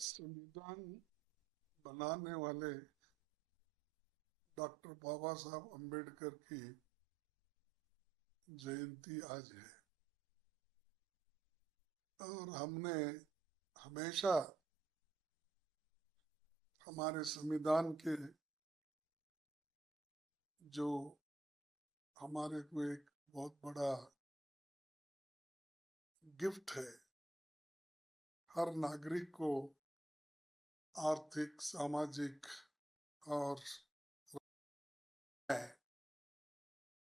संविधान बनाने वाले डॉक्टर बाबा साहब अम्बेडकर की जयंती आज है और हमने हमेशा हमारे संविधान के जो हमारे को एक बहुत बड़ा गिफ्ट है, हर नागरिक को आर्थिक, सामाजिक और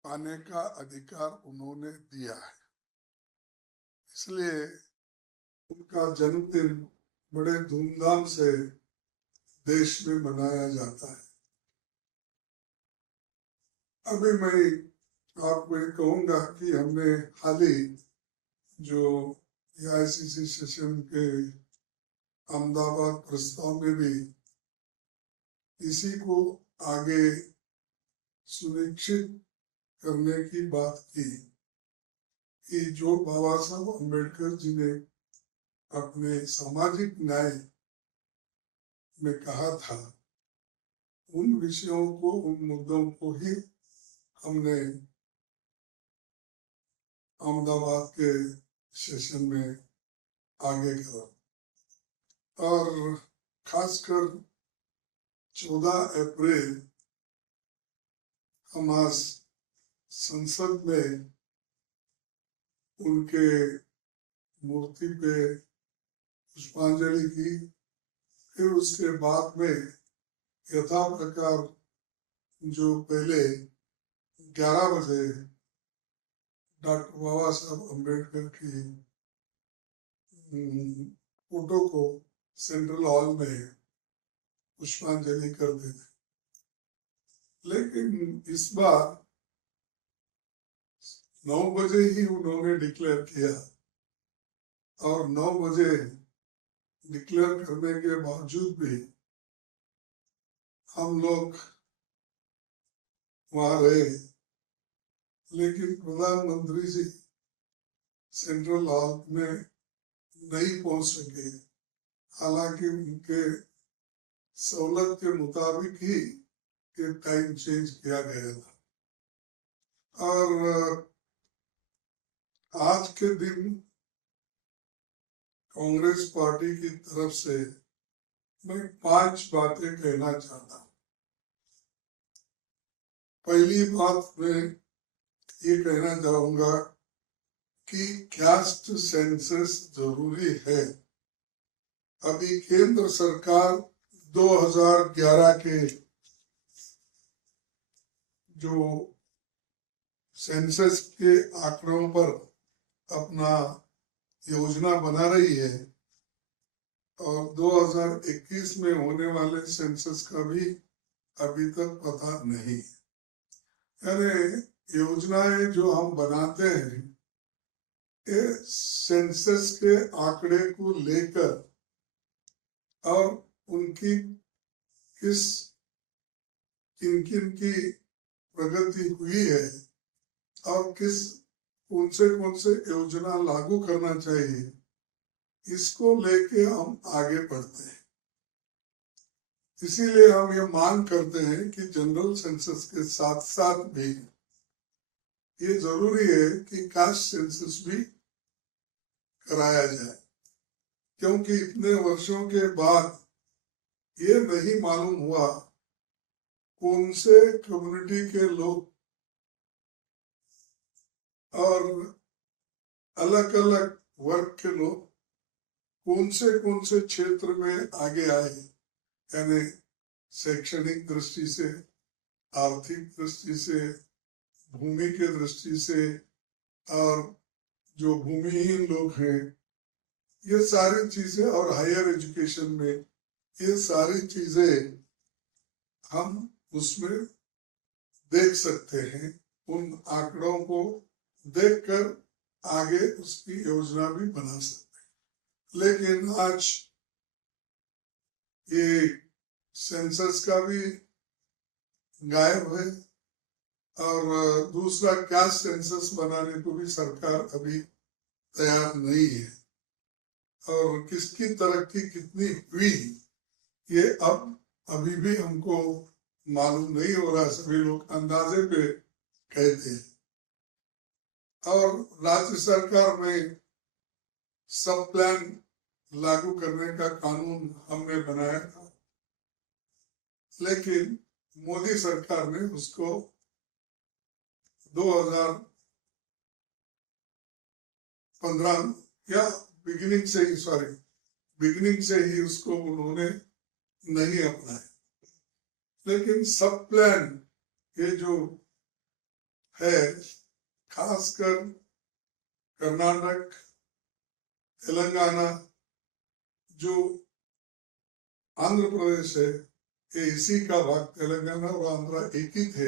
पाने का अधिकार उन्होंने दिया है। इसलिए उनका जन्मदिन बड़े धूमधाम से देश में मनाया जाता है। अभी मैं आपको ये कहूंगा कि हमने हाल ही जो AICC सेशन के अहमदाबाद प्रस्ताव में भी इसी को आगे सुनिश्चित करने की बात की कि जो बाबा साहब अम्बेडकर जी ने अपने सामाजिक न्याय में कहा था, उन विषयों को, उन मुद्दों को ही हमने अहमदाबाद के सेशन में आगे करा और खासकर 14 अप्रैल हम आज संसद में उनके मूर्ति पे पुष्पांजलि की। फिर उसके बाद में यथा प्रकार जो पहले 11 बजे डॉक्टर बाबा साहब अम्बेडकर की फोटो को सेंट्रल हॉल में पुष्पांजलि कर देते। लेकिन इस बार 9 बजे ही उन्होंने डिक्लेयर किया और 9 बजे डिक्लेयर करने के बावजूद भी हम लोग वहां रहे, लेकिन प्रधानमंत्री जी सेंट्रल हॉल में नहीं पहुंच सके। हालांकि उनके सहूलत के मुताबिक ही के टाइम चेंज किया गया था। और आज के दिन कांग्रेस पार्टी की तरफ से मैं 5 बातें कहना चाहता हूँ। पहली बात मैं ये कहना चाहूंगा कि कास्ट सेंसस जरूरी है। अभी केंद्र सरकार 2011 के जो सेंसस के आंकड़ों पर अपना योजना बना रही है और 2021 में होने वाले सेंसस का भी अभी तक पता नहीं। यानी योजनाएं जो हम बनाते हैं ये सेंसस के आंकड़े को लेकर और उनकी किन किन की प्रगति हुई है और कौन से योजना लागू करना चाहिए, इसको लेके हम आगे बढ़ते हैं। इसीलिए हम ये मांग करते हैं कि जनरल सेंसस के साथ साथ भी ये जरूरी है कि कास्ट सेंसस भी कराया जाए, क्योंकि इतने वर्षों के बाद ये नहीं मालूम हुआ कौन से कम्युनिटी के लोग और अलग अलग वर्ग के लोग कौन से क्षेत्र में आगे आए, यानी शैक्षणिक दृष्टि से, आर्थिक दृष्टि से, भूमि के दृष्टि से, और जो भूमिहीन लोग हैं, ये सारी चीजें, और हायर एजुकेशन में ये सारी चीजें हम उसमें देख सकते हैं। उन आंकड़ों को देखकर आगे उसकी योजना भी बना सकते हैं। लेकिन आज ये सेंसस का भी गायब है और दूसरा कास्ट सेंसस बनाने को भी सरकार अभी तैयार नहीं है। और किसकी तरक्की कितनी हुई ये अब अभी भी हमको मालूम नहीं हो रहा, सभी लोग अंदाजे पे कहते हैं। और राज्य सरकार में सब प्लान लागू करने का कानून हमने बनाया था, लेकिन मोदी सरकार ने उसको 2015 या बिगिनिंग से ही उसको उन्होंने नहीं अपनाया। लेकिन सब प्लान ये जो है, खासकर कर्नाटक, तेलंगाना, जो आंध्र प्रदेश है, ये इसी का भाग, तेलंगाना और आंध्र एक ही थे,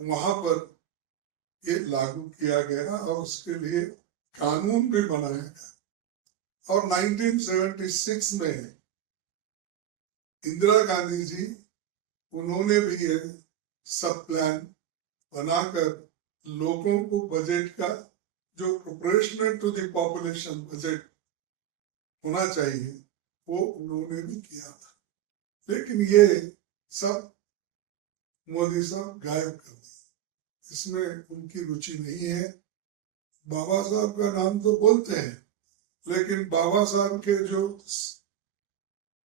वहां पर ये लागू किया गया और उसके लिए कानून भी बनाया गया। और 1976 में इंदिरा गांधी जी, उन्होंने भी ये सब प्लान बनाकर लोगों को बजट का जो proportional to the population budget होना चाहिए वो उन्होंने भी किया था। लेकिन ये सब मोदी साहब गायब कर दिए, इसमें उनकी रुचि नहीं है। बाबा साहब का नाम तो बोलते हैं, लेकिन बाबा साहब के जो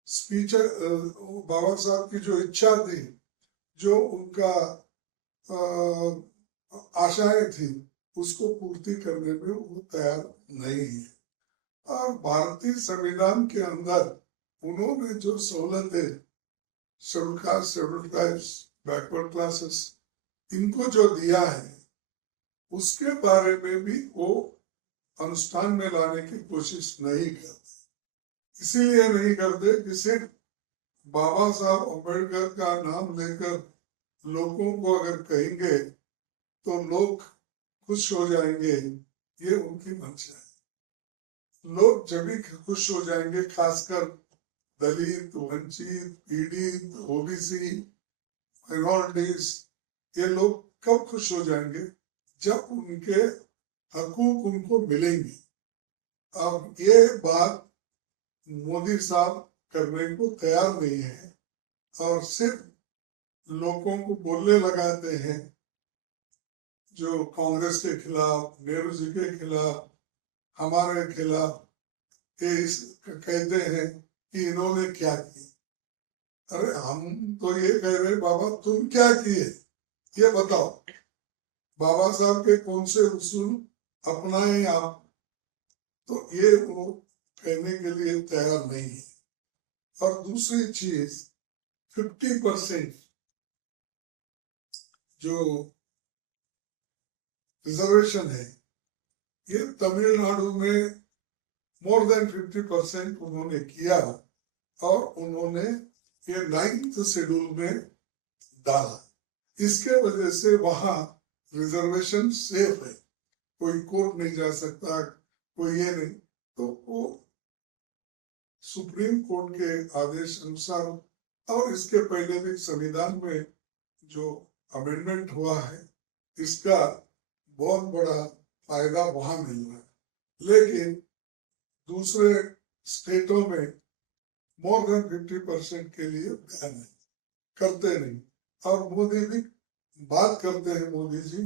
स्पीच, बाबा साहब की जो इच्छा थी, जो उनका आशाएं थी, उसको पूर्ति करने में वो तैयार नहीं है। और भारतीय संविधान के अंदर उन्होंने जो सहूलतें schedule caste, schedule tribes, backward classes, इनको जो दिया है, उसके बारे में भी वो अनुष्ठान में लाने की कोशिश नहीं करते। इसीलिए नहीं करते कि सिर्फ बाबा साहब अम्बेडकर का नाम लेकर लोगों को अगर कहेंगे तो लोग खुश हो जाएंगे, ये उनकी मंशा है। लोग जब भी खुश हो जाएंगे, खासकर दलित, वंचित, पीड़ित, ओबीसी, माइनॉरिटीज, ये लोग कब खुश हो जाएंगे? जब उनके हकूक उनको मिलेंगे। अब ये बात मोदी साहब करने को तैयार नहीं है और सिर्फ लोगों को बोलने लगाते हैं, जो कांग्रेस के खिलाफ, नेहरू जी के खिलाफ, हमारे खिलाफ, कहते हैं कि इन्होंने क्या किया। अरे हम तो ये कह रहे, बाबा तुम क्या किए ये बताओ। बाबा साहब के कौन से उसूल अपनाए आप? तो ये वो कहने के लिए तैयार नहीं है। और दूसरी चीज, 50% जो रिजर्वेशन है, ये तमिलनाडु में मोर देन 50% उन्होंने किया और उन्होंने ये 9th शेड्यूल में डाला। इसके वजह से वहां रिजर्वेशन सेफ है, कोई कोर्ट नहीं जा सकता, कोई ये नहीं। तो वो सुप्रीम कोर्ट के आदेश अनुसार, और इसके पहले भी संविधान में जो अमेंडमेंट हुआ है, इसका बहुत बड़ा फायदा वहां मिल रहा है। लेकिन दूसरे स्टेटों में मोर देन 50% के लिए बैन है, करते नहीं। और मोदी भी बात करते हैं, मोदी जी,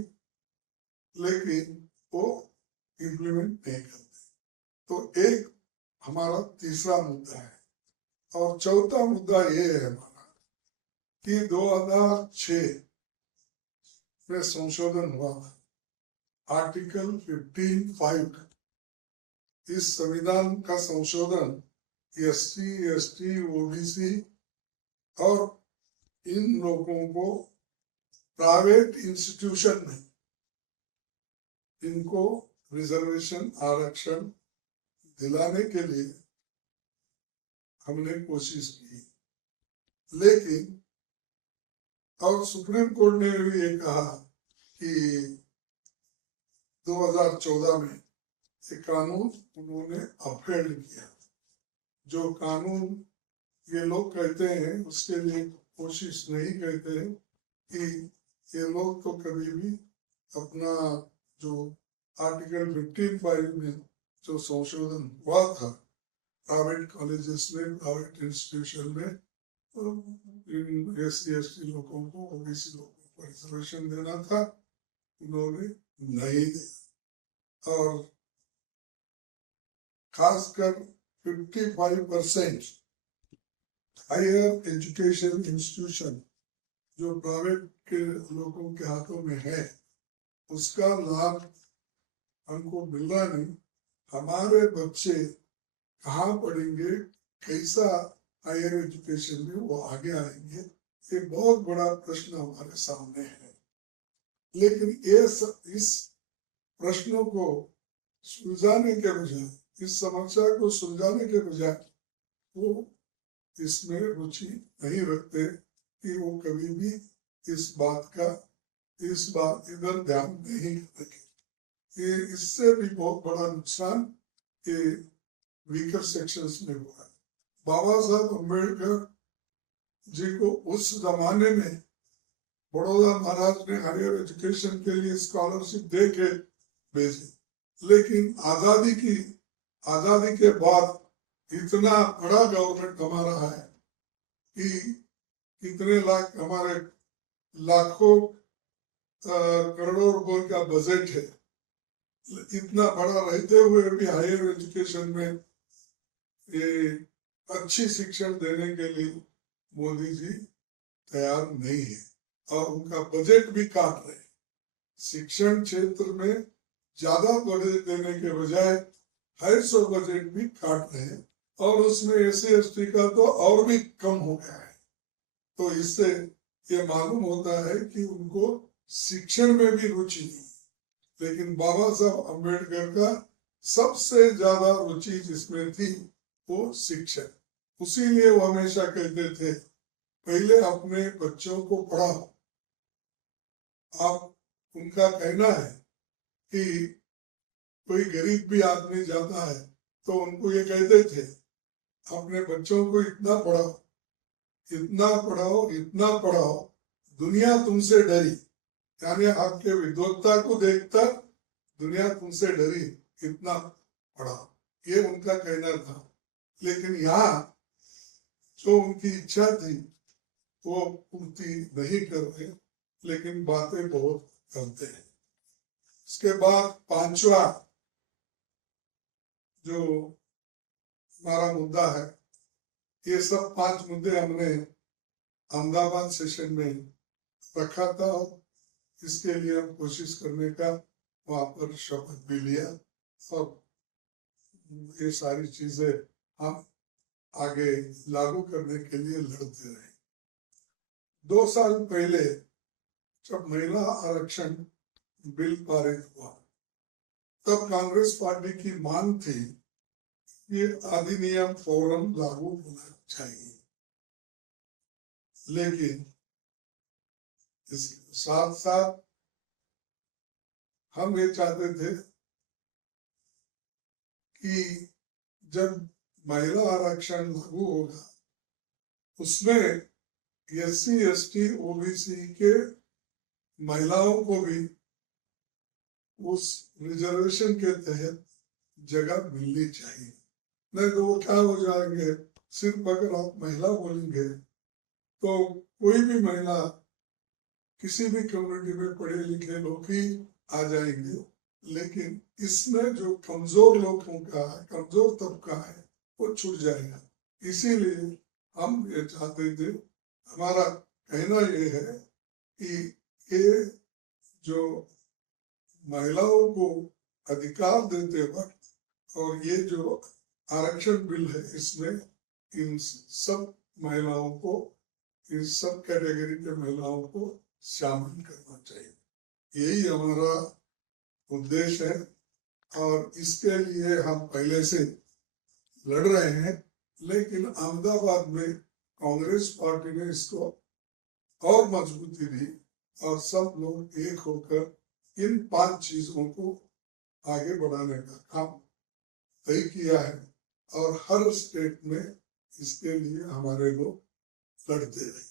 लेकिन वो इम्प्लीमेंट नहीं करते। तो एक हमारा तीसरा मुद्दा है। और चौथा मुद्दा ये है हमारा कि 2006 में संशोधन हुआ था, आर्टिकल 15(5). इस संविधान का संशोधन SC, ST, OBC और इन लोगों को प्राइवेट इंस्टीट्यूशन में इनको रिजर्वेशन, आरक्षण दिलाने के लिए हमने कोशिश की। लेकिन और सुप्रीम कोर्ट ने भी ये कहा कि 2014 में एक कानून उन्होंने अपहेल्ड किया। जो कानून ये लोग कहते हैं, उसके लिए कोशिश नहीं करते हैं कि ये लोग तो कभी भी अपना जो आर्टिकल 15(5) में जो संशोधन हुआ था, प्राइवेट कॉलेजेस में, प्राइवेट इंस्टीट्यूशन में SC/ST लोगों को, OBC लोगों को रिजर्वेशन देना था, उन्होंने नहीं दिया। और खासकर 55% हायर एजुकेशन इंस्टीट्यूशन जो प्राइवेट के लोगों के हाथों में है, उसका लाभ हमको मिल रहा नहीं। हमारे बच्चे कहाँ पढ़ेंगे, कैसा हायर एजुकेशन में वो आगे आएंगे, ये बहुत बड़ा प्रश्न हमारे सामने है। लेकिन इस प्रश्नों को सुलझाने के बजाय, इस समस्या को सुलझाने के बजाय वो इसमें रुचि नहीं रखते कि वो कभी भी इस बात इधर ध्यान नहीं रखें। ये इससे भी बहुत बड़ा नुकसान ये वीकर सेक्शंस में हुआ है। बाबा साहब अम्बेडकर जी को उस जमाने में बड़ौदा महाराज ने हायर एजुकेशन के लिए स्कॉलरशिप दे के भेजी, लेकिन आजादी के बाद इतना बड़ा गवर्नमेंट हमारा है कि कितने लाख, हमारे लाखों करोड़ों रुपए का बजट है, इतना बड़ा रहते हुए भी हायर एजुकेशन में ये अच्छी शिक्षण देने के लिए मोदी जी तैयार नहीं है और उनका बजट भी काट रहे। शिक्षण क्षेत्र में ज्यादा बजट देने के बजाय 250 बजट भी काट रहे हैं और उसमें SC/ST का तो और भी कम हो गया है। तो इससे ये मालूम होता है कि उनको शिक्षण में भी रुचि नहीं। लेकिन बाबा साहब अम्बेडकर का सबसे ज्यादा रुचि जिसमें थी वो शिक्षण। उसीलिए वो हमेशा कहते थे, पहले अपने बच्चों को पढ़ाओ। आप, उनका कहना है कि कोई गरीब भी आदमी जाता है तो उनको ये कहते थे, अपने बच्चों को इतना पढ़ाओ, इतना पढ़ाओ, इतना पढ़ाओ, दुनिया तुमसे डरी, यानी आपके विद्वत्ता को देखकर दुनिया तुमसे डरी, इतना पढ़ाओ, ये उनका कहना था। लेकिन यहाँ जो उनकी इच्छा थी वो पूर्ति नहीं कर रहे, लेकिन बातें बहुत करते हैं। इसके बाद पांचवा जो हमारा मुद्दा है, ये सब 5 मुद्दे हमने अहमदाबाद सेशन में रखा था और इसके लिए हम कोशिश करने का वहां पर शपथ भी लिया और ये सारी चीजें हम आगे लागू करने के लिए लड़ते रहे। 2 साल पहले जब महिला आरक्षण बिल पारित हुआ, तब कांग्रेस पार्टी की मांग थी ये अधिनियम फौरन लागू होना चाहिए। लेकिन इसके साथ साथ हम ये चाहते थे कि जब महिला आरक्षण लागू होगा उसमें SC/ST OBC के महिलाओं को भी उस रिजर्वेशन के तहत जगह मिलनी चाहिए। नहीं तो वो क्या हो जाएंगे, सिर्फ अगर आप महिला बोलेंगे तो कोई भी महिला किसी भी कम्युनिटी में पढ़े लिखे लोग ही आ जाएंगे, लेकिन इसमें जो कमजोर लोगों का, कमजोर तबका है वो छूट जाएगा। इसीलिए हम ये चाहते थे, हमारा कहना ये है कि ये जो महिलाओं को अधिकार देते वक्त और ये जो आरक्षण बिल है, इसमें इन सब महिलाओं को, इन सब कैटेगरी के महिलाओं को शामिल करना चाहिए। यही हमारा उद्देश्य है और इसके लिए हम पहले से लड़ रहे हैं। लेकिन अहमदाबाद में कांग्रेस पार्टी ने इसको और मजबूती दी और सब लोग एक होकर इन 5 चीजों को आगे बढ़ाने का काम तय किया है और हर स्टेट में इसके लिए हमारे लोग लड़ते रहे।